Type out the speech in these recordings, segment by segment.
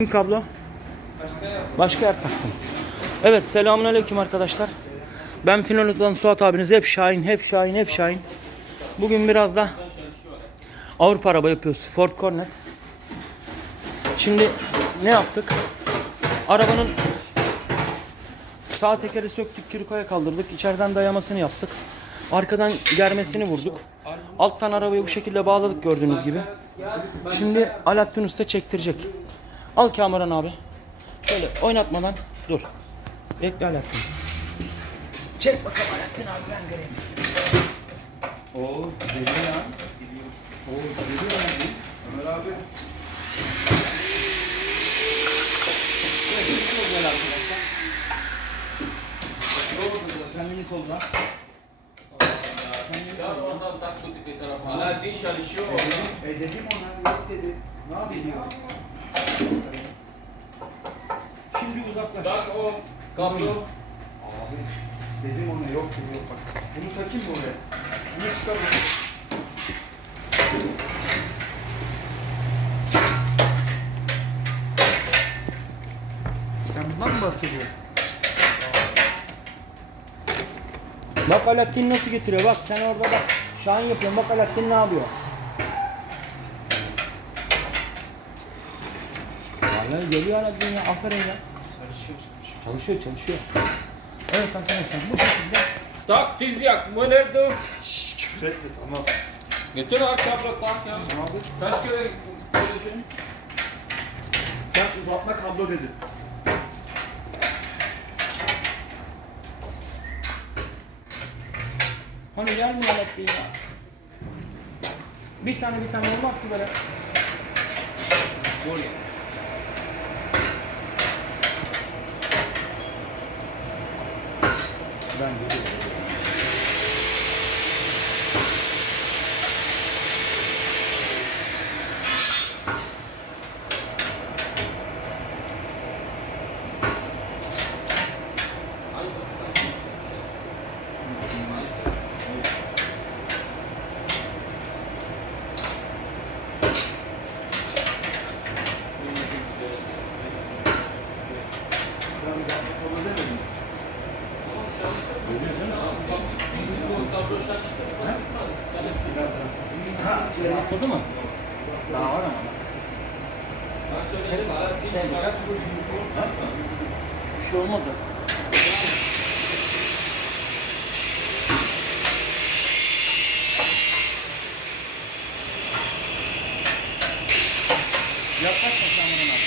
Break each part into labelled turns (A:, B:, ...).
A: Kim kablo? Başka yer taksın. Evet selamünaleyküm arkadaşlar. Ben Finaloz'dan Suat abiniz hep Şahin, hep Şahin, hep Şahin. Bugün biraz da Avrupa araba yapıyoruz. Ford Cornet. Şimdi ne yaptık? Arabanın sağ tekeri söktük, kirikoya kaldırdık. İçeriden dayamasını yaptık. Arkadan germesini vurduk. Alttan arabayı bu şekilde bağladık gördüğünüz gibi. Şimdi Alaaddin Usta çektirecek. Al Kamuran abi. Şöyle oynatmadan dur. Bekle Alaaddin. Çek bakalım Alaaddin abi ben göreyim.
B: Oo, geliyor ya. Oo, geliyor ya. Ömer abi.
A: Kendini kolla.
C: Ya oradan tak bu tiki tarafa. Alaaddin çalışıyor orada.
B: E dedim ona, yok dedi. Ne yapayım?
A: Şimdi uzaklaş.
C: Bak o kablo.
B: Abi, dedim ona yok dedi, yok bak. Bunu takayım mı oraya? Bunu çıkarma. Sen bundan mı bahsediyorsun?
A: Bak Alaaddin nasıl getiriyor bak sen orada bak. Şahin yapıyor bak Alaaddin ne yapıyor. Vallahi geliyor Alaaddin ya aferin ya. Çalışıyor çalışıyor. Evet arkadaşlar bu şekilde
C: Tak diz yak. Bu nerede?
B: Şşş, küfür etme tamam.
C: Getir abi kablo tak ya.
B: Abi,
C: Kaç kere söyledin?
B: sen uzatma kablo dedi.
A: Hani gelmiyor Alaaddin ya. Bir tane bir tane olmaz ki böyle.
B: Ben gidiyorum. Ben uzatma kablo demedim.
C: Kablo çalıştı.
A: Atladı mı? Daha var ama.
C: Ben söyledim Alaaddin
A: Şey,
C: çıkar.
A: Bir şey olmadı. Yaklaşma sen bana.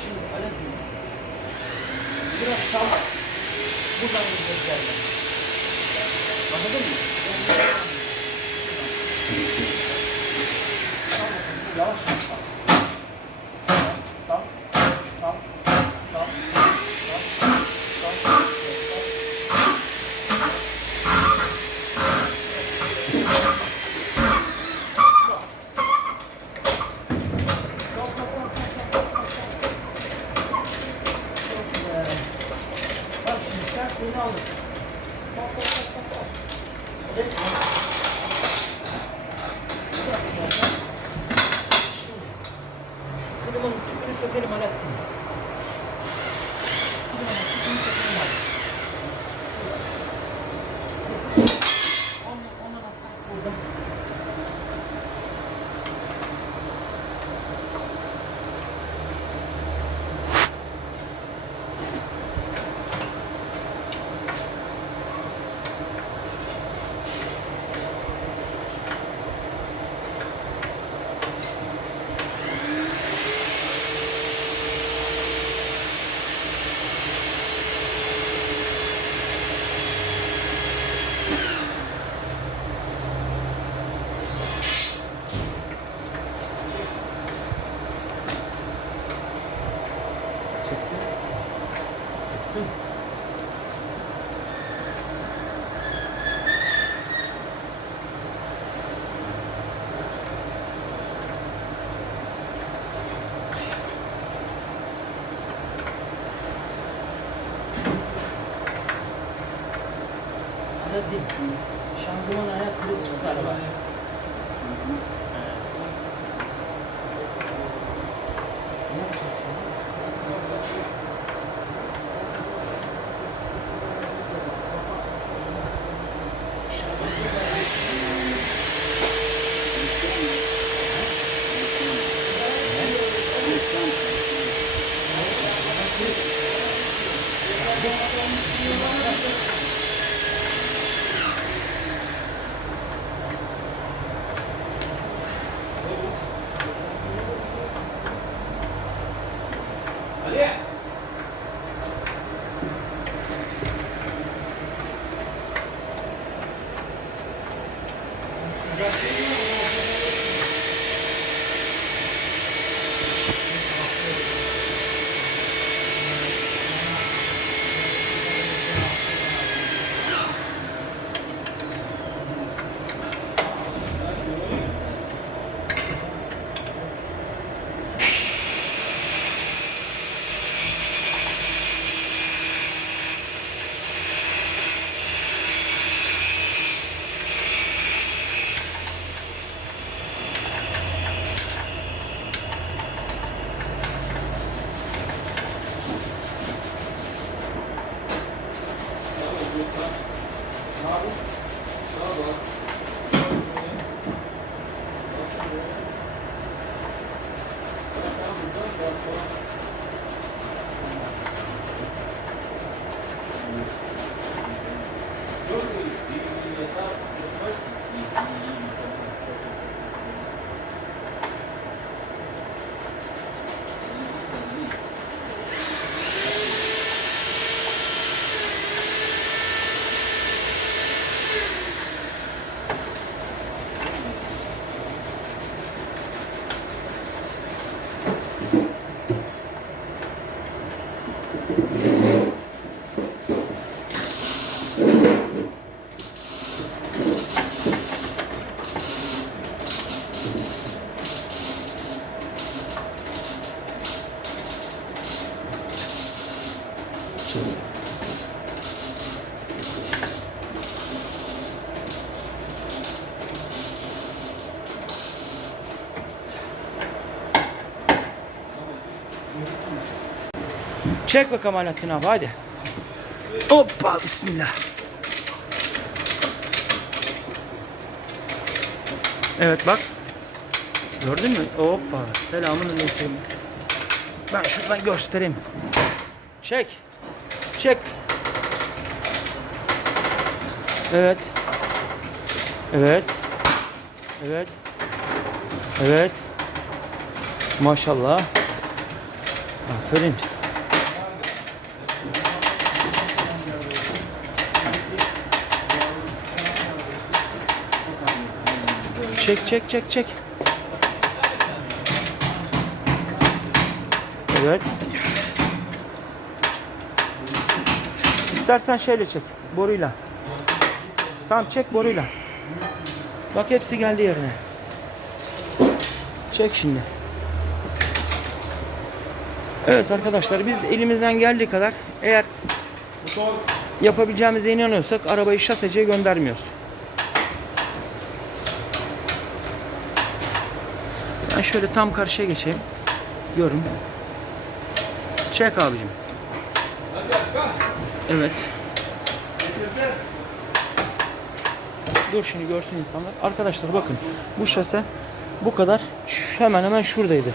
A: Şimdi Alaaddin. Biraz sal. Buradan gideceğiz yerden. Anladın mı? Sal bakalım, Yavaş yavaş sal. Sal. Sal. Sal. Sal. Sal. Sal. Çok güzel. Bak şimdi sen suyunu aldın. Bak bak bak bak. bak. Evet. Bırak biraz daha. Şimdi. Şu klimanın tüpünü sökelim Alaaddin. Çek bakalım Alaaddin abi hadi. Hoppa bismillah. Evet bak. Gördün mü? Hoppa. Selamun aleyküm. Ben şuradan göstereyim. Çek. Çek. Evet. Evet. Evet. Evet. Maşallah. Aferin. Çek çek çek çek. Evet. İstersen şeyle çek. Boruyla. Tamam çek boruyla. Bak hepsi geldi yerine. Çek şimdi. Evet arkadaşlar biz elimizden geldiği kadar eğer yapabileceğimize inanıyorsak arabayı şaseciye göndermiyoruz. Ben şöyle tam karşıya geçeyim. Görün. Çek abicim. Evet. Dur şimdi görsün insanlar. Arkadaşlar bakın. Bu şase bu kadar hemen hemen şuradaydı.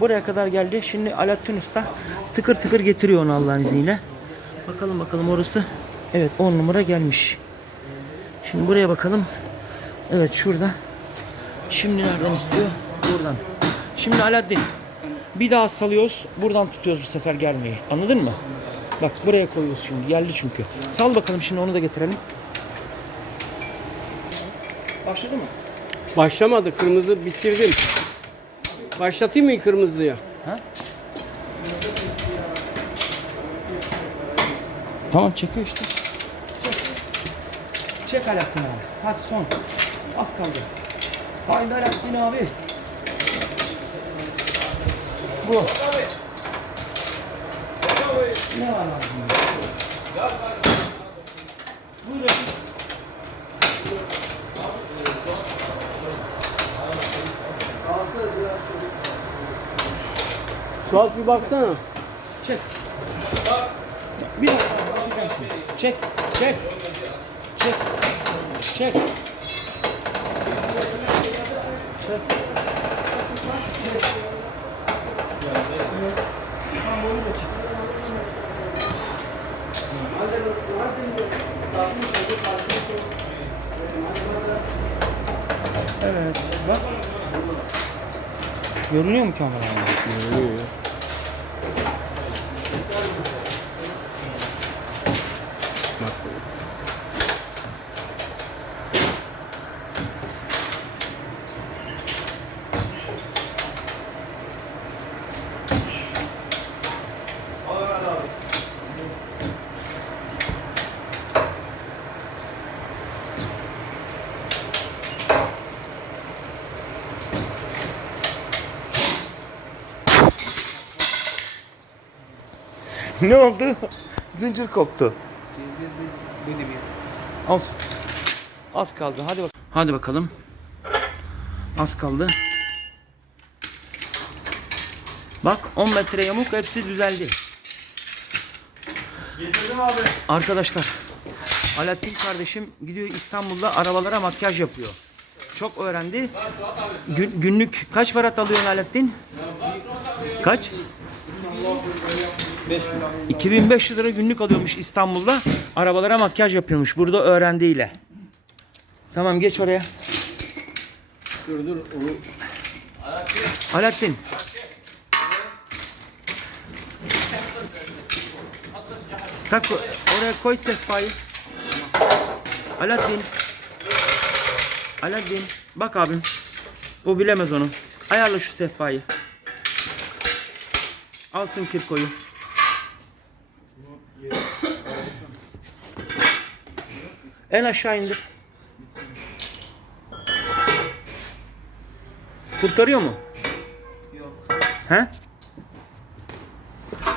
A: Buraya kadar geldi. Şimdi Alaaddin Usta tıkır tıkır getiriyor onu Allah'ın izniyle. Bakalım bakalım orası. Evet 10 numara gelmiş. Şimdi buraya bakalım. Evet şurada. Şimdi nereden istiyor? Buradan. Şimdi Alaaddin. Bir daha salıyoruz. Buradan tutuyoruz bu sefer gelmeyi. Anladın mı? Bak buraya koyuyoruz şimdi. Geldi çünkü. Sal bakalım şimdi onu da getirelim. Başladı mı?
D: Başlamadı. Kırmızı bitirdim. Başlatayım mı kırmızıya?
A: Tamam çekiyor işte. Çek. Çek Alaaddin abi. Hadi son. Az kaldı. Haydi Alaaddin abi. Bu. Ne var lan
D: Suat bir baksana.
A: Çek. Bir dakika şimdi. Çek. Çek. Çek. Çek. Evet. Bak. Görünüyor mu kamera?
D: Görünüyor ya. Bak.
A: ne oldu? Zincir koptu. Olsun. Az kaldı. Hadi bak. Hadi bakalım. Az kaldı. Bak 10 metre yamuk hepsi düzeldi.
B: Getirdim abi.
A: Arkadaşlar Alaaddin kardeşim gidiyor İstanbul'da arabalara makyaj yapıyor. Çok öğrendi. Gün- günlük kaç varat alıyorsun Alaaddin? Kaç? 2500 lira günlük alıyormuş İstanbul'da. Arabalara makyaj yapıyormuş. Burada öğrendiğiyle. Tamam geç oraya.
D: Dur dur.
A: Alaaddin. Tak oraya koy sehpayı. Alaaddin. Alaaddin. Bak abim. O bilemez onu. Ayarla şu sehpayı. Alsın kirkoyu. En aşağı indir. Kurtarıyor mu? He?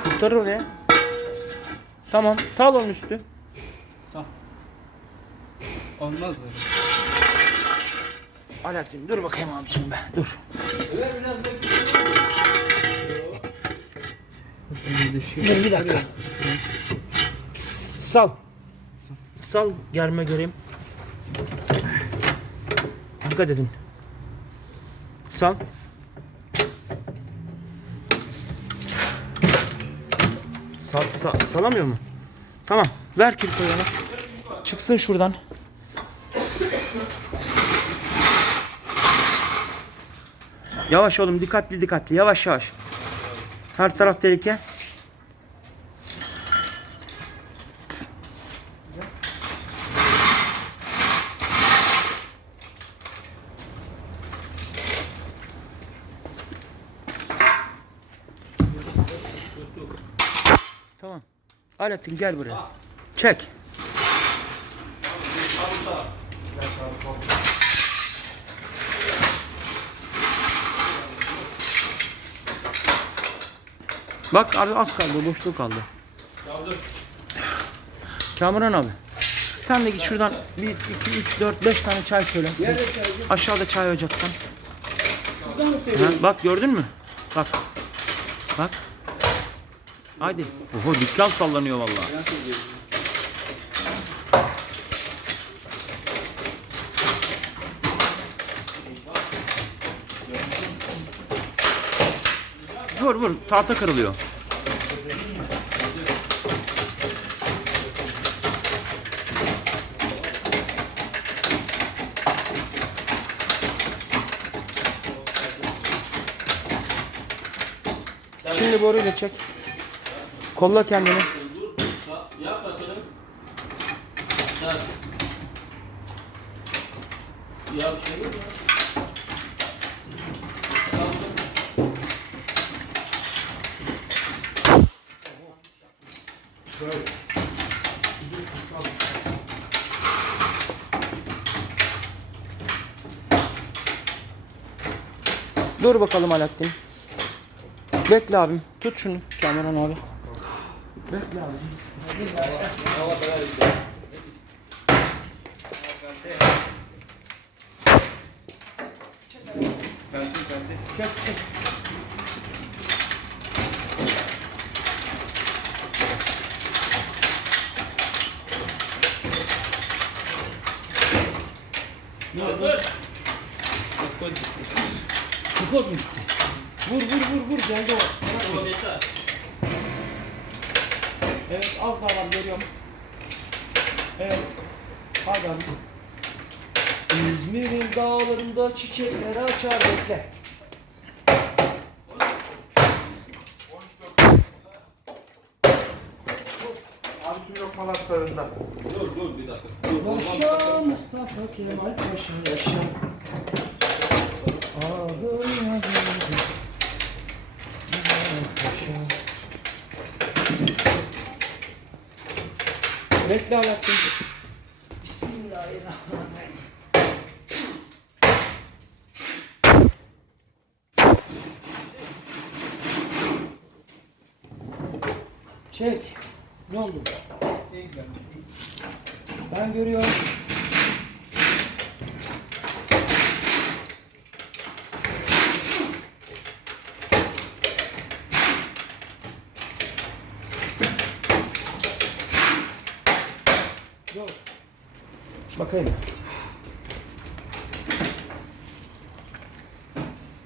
A: Kurtarır oraya. Tamam. Sal onun üstü.
B: Olmaz böyle.
A: Alaaddin dur bakayım abicim be. Dur. Dur bir dakika. Sal. Sal germe göreyim. Dikkat edin. Sal. Sal, sal, salamıyor mu? Tamam. Ver kirkoyu ona. Çıksın şuradan. Yavaş oğlum dikkatli dikkatli yavaş yavaş. Her taraf tehlike. Tamam. Alaaddin gel buraya. Çek. Bak az kaldı, boşluk kaldı. Kamuran abi. Sen de git şuradan 1, 2, 3, 4, 5 tane çay söyle. Aşağıda çay ocaktan. Ha, bak gördün mü? Bak. Haydi. Oho dükkan sallanıyor vallahi. Vur vur tahta kırılıyor. Şimdi boruyla çek. Kolla kendini.
C: Yap bakalım. Yap. Ya bir şey yok ya.
A: Dur bakalım Alaaddin. Bekle abim. Tut şunu Kamuran abi. Bekle abi. Bismillahirrahmanirrahim. Çek çek.
C: Ne oldu?
A: Çok koz. Çok koz mu? Vur vur vur vur geldi o.
C: Vur.
A: Evet az daha var görüyorum. Evet. Hadi abi. İzmir'in dağlarında çiçekler açar bekle.
B: Abi tüm lokmalar sarında.
C: Dur dur bir dakika.
A: Yaşa Mustafa Kemal Paşa yaşa. Ağır yazıldı. Kemal Paşa. Bekle Alaaddin. Bismillahirrahmanirrahim. Çek. Ne oldu? Ben görüyorum. Yok. Bakayım.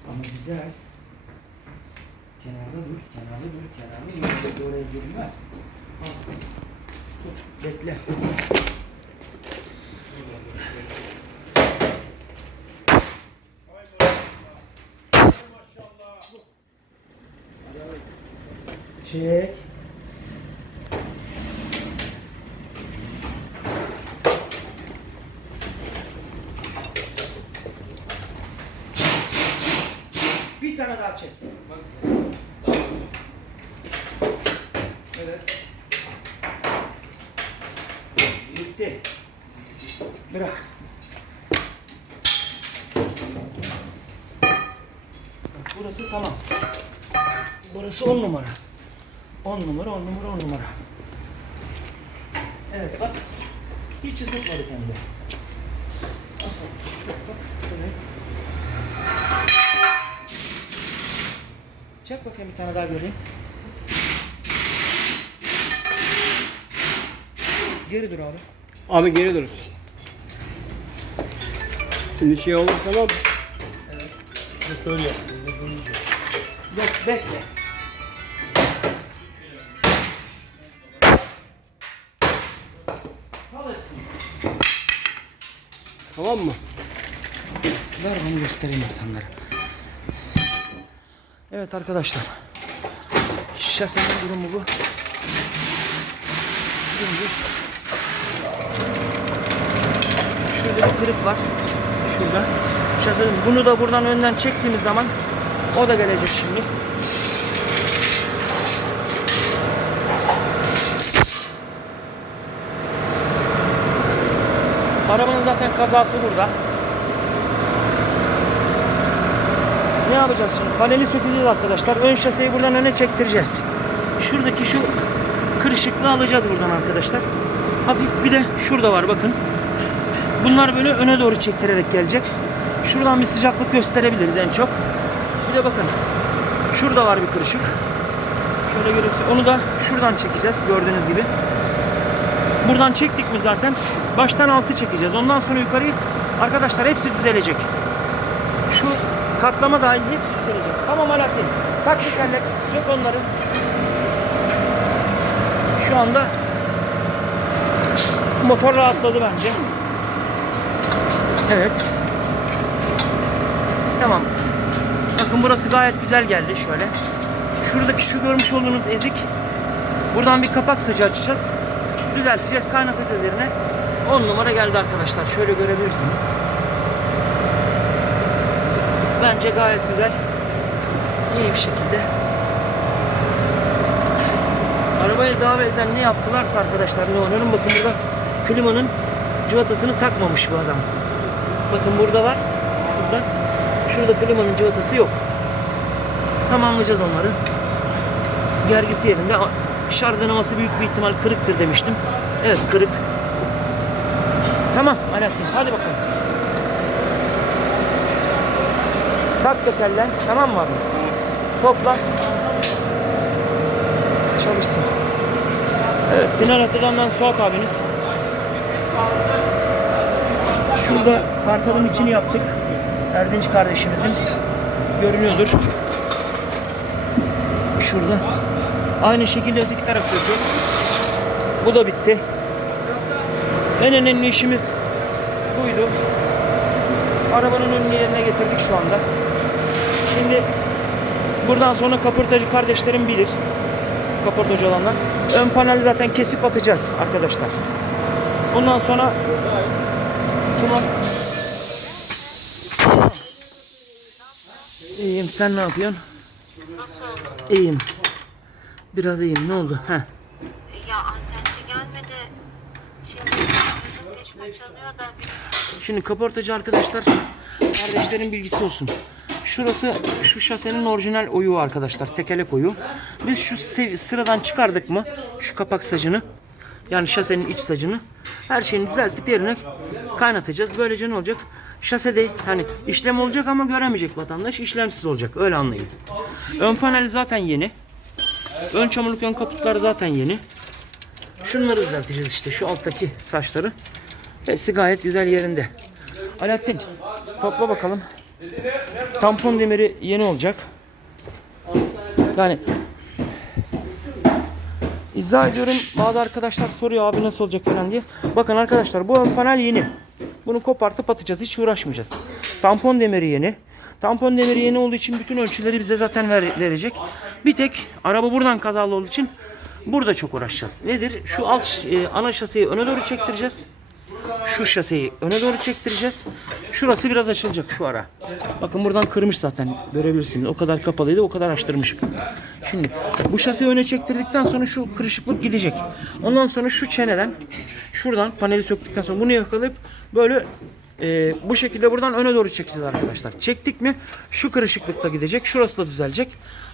A: Ama güzel. Kenarda dur, kenarda dur, kenarda dur. Oraya girmez. Al. Tut, bekle. Çek. Bir tane daha çek. Evet. Bitti. Bırak. Bak burası tamam. Burası on numara. On numara, on numara, on numara. Evet bak. Hiç. Ufak, ufak, Evet. Çek bakayım bir tane daha göreyim. Geri dur abi.
D: Abi geri dur. Şimdi şey olur tamam.
A: Bek, bekle. Sal hepsini.
D: Tamam mı?
A: Ver bunu göstereyim insanlara. Evet arkadaşlar. Şasenin durumu bu. Şimdi şurada bir kırık var. Şurada. Şasenin bunu da buradan önden çektiğimiz zaman o da gelecek şimdi. Arabanın zaten kazası burada. Ne yapacağız şimdi? Paneli sökeceğiz arkadaşlar. Ön şaseyi buradan öne çektireceğiz. Şuradaki şu kırışıklığı alacağız buradan arkadaşlar. Hafif bir de şurada var bakın. Bunlar böyle öne doğru çektirerek gelecek. Şuradan bir sıcaklık gösterebiliriz en çok. Bir de bakın. Şurada var bir kırışık. Şöyle görüyorsunuz. Onu da şuradan çekeceğiz gördüğünüz gibi. Buradan çektik mi zaten baştan altı çekeceğiz. Ondan sonra yukarıyı arkadaşlar hepsi düzelecek. Şu katlama dahil hepsi düzelecek. Tamam Alaaddin. Tak tekerlek. Sök onları. Şu anda motor rahatladı bence. Evet. Tamam. Bakın burası gayet güzel geldi şöyle. Şuradaki şu görmüş olduğunuz ezik. Buradan bir kapak sacı açacağız. Düzelteceğiz kaynatacağız yerine. 10 numara geldi arkadaşlar. Şöyle görebilirsiniz. Bence gayet güzel. İyi bir şekilde. Arabaya daha evvelden ne yaptılarsa arkadaşlar ne onların bakın burada klimanın cıvatasını takmamış bu adam. Bakın burada var. Şurada. Şurada klimanın cıvatası yok. Tamamlayacağız onları. Gergisi yerinde. Şarj dinaması büyük bir ihtimal kırıktır demiştim. Evet kırık. Tamam Alaaddin hadi bakalım. Tak tekerle tamam mı abi? Topla. Çalışsın. Evet final atıdandan Suat abiniz. Şurada kartalın içini yaptık. Erdinç kardeşimizin. Görünüyordur. Şurada. Aynı şekilde öteki tarafı yapıyoruz. Bu da bitti. En önemli işimiz buydu. Arabanın önünü yerine getirdik şu anda. Şimdi buradan sonra kaportacı kardeşlerim bilir. Kaportacı olanlar. Ön paneli zaten kesip atacağız arkadaşlar. Bundan sonra Tamam. İyiyim sen ne yapıyorsun? İyiyim. Biraz iyiyim. Ne oldu? Heh.
E: Ya antenci gelmedi. Şimdi resmen çalıyor da bir
A: Şimdi kaportacı arkadaşlar kardeşlerin bilgisi olsun. Şurası şu şasenin orijinal oyu arkadaşlar. Tekerlek oyu. Biz şu sıradan çıkardık mı şu kapak sacını yani şasenin iç sacını her şeyini düzeltip yerine kaynatacağız. Böylece ne olacak? Şasede hani işlem olacak ama göremeyecek vatandaş. işlemsiz olacak. Öyle anlayın. Ön paneli zaten yeni. Ön çamurluk ön kaputlar zaten yeni. Şunları düzelteceğiz işte şu alttaki saçları. Hepsi gayet güzel yerinde. Alaaddin topla bakalım. Tampon demiri yeni olacak. Yani izah ediyorum. Bazı arkadaşlar soruyor abi nasıl olacak falan diye. Bakın arkadaşlar bu ön panel yeni. Bunu kopartıp atacağız. Hiç uğraşmayacağız. Tampon demiri yeni. Tampon demiri yeni olduğu için bütün ölçüleri bize zaten ver- verecek. Bir tek araba buradan kazalı olduğu için burada çok uğraşacağız. Nedir? Şu alt e, ana şaseyi öne doğru çektireceğiz. Şu şaseyi öne doğru çektireceğiz. Şurası biraz açılacak şu ara. Bakın buradan kırmış zaten görebilirsiniz. O kadar kapalıydı o kadar açtırmışık. Şimdi bu şaseyi öne çektirdikten sonra şu kırışıklık gidecek. Ondan sonra şu çeneden şuradan paneli söktükten sonra bunu yakalayıp böyle e, bu şekilde buradan öne doğru çekeceğiz arkadaşlar. Çektik mi şu kırışıklık da gidecek. Şurası da düzelecek.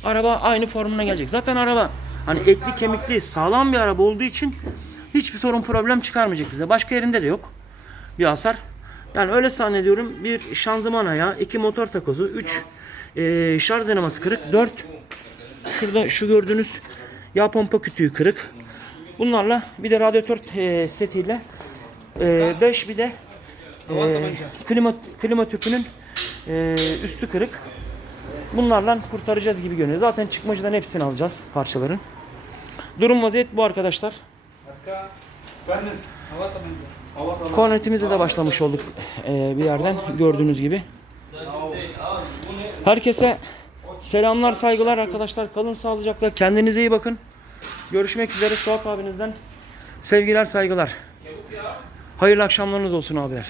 A: Araba aynı formuna gelecek. Zaten araba hani etli kemikli sağlam bir araba olduğu için hiçbir sorun problem çıkarmayacak bize. Başka yerinde de yok bir hasar. Yani öyle zannediyorum. Bir şanzıman ayağı, iki motor takozu, üç eee şarj dinaması kırık, dört şurada şu gördüğünüz yağ pompa kütüğü kırık. Bunlarla bir de radyatör eee, setiyle eee, beş bir de eee, klima, klima tüpünün eee, üstü kırık. Bunlarla kurtaracağız gibi görünüyor. Zaten çıkmacıdan hepsini alacağız parçaların. Durum vaziyet bu arkadaşlar. Kornetimize de başlamış olduk eee, bir yerden gördüğünüz gibi. Herkese selamlar saygılar arkadaşlar. Kalın sağlıcakla. Kendinize iyi bakın. Görüşmek üzere Suat abinizden. Sevgiler saygılar. Hayırlı akşamlarınız olsun abiler.